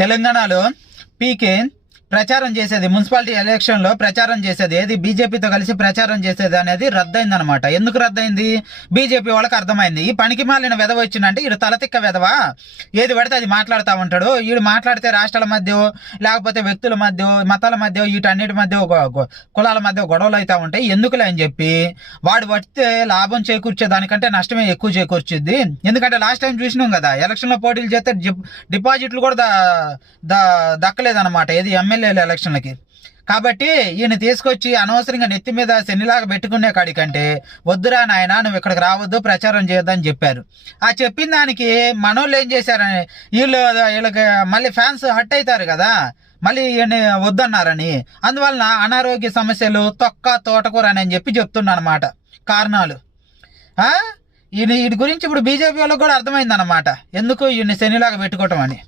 తెలంగాణలో పీకే ప్రచారం చేసేది, మున్సిపాలిటీ ఎలక్షన్లో ప్రచారం చేసేది ఏది, బీజేపీతో కలిసి ప్రచారం చేసేది అనేది రద్దయిందనమాట. ఎందుకు రద్దయింది? బీజేపీ వాళ్ళకి అర్థమైంది, ఈ పనికి మాలిన వెధవ వచ్చిందంటే వీడు తలతిక్క వెధవ, ఏది పడితే అది మాట్లాడుతూ ఉంటాడు, వీడు మాట్లాడితే రాష్ట్రాల మధ్య లేకపోతే వ్యక్తుల మధ్య, మతాల మధ్య, వీటన్నిటి మధ్య కులాల మధ్య గొడవలు అవుతూ ఉంటాయి, ఎందుకులే అని చెప్పి వాడు పడితే లాభం చేకూర్చే దానికంటే నష్టమే ఎక్కువ చేకూర్చుద్ది. ఎందుకంటే లాస్ట్ టైం చూసినాం కదా, ఎలక్షన్లో పోటీలు చేస్తే డిపాజిట్లు కూడా దక్కలేదన్నమాట, ఏది ఎమ్మెల్యే ఎలక్షన్లకి. కాబట్టి ఈయన తీసుకొచ్చి అనవసరంగా నెత్తి మీద శనిలాగా పెట్టుకునే కాడికంటే వద్దురా నాయన, నువ్వు ఇక్కడికి రావద్దు, ప్రచారం చేయొద్దని చెప్పారు. ఆ చెప్పిన దానికి మనోళ్ళు ఏం చేశారని వీళ్ళకి మళ్ళీ ఫ్యాన్స్ హట్ అవుతారు కదా, మళ్ళీ ఈయన వద్దన్నారని. అందువలన అనారోగ్య సమస్యలు, తోటకూర అని చెప్పి చెప్తున్నా అనమాట కారణాలు. వీటి గురించి ఇప్పుడు బీజేపీ వాళ్ళకి కూడా అర్థమైందన్నమాట, ఎందుకు ఈయన్ని శనిలాగా పెట్టుకోవటం అని.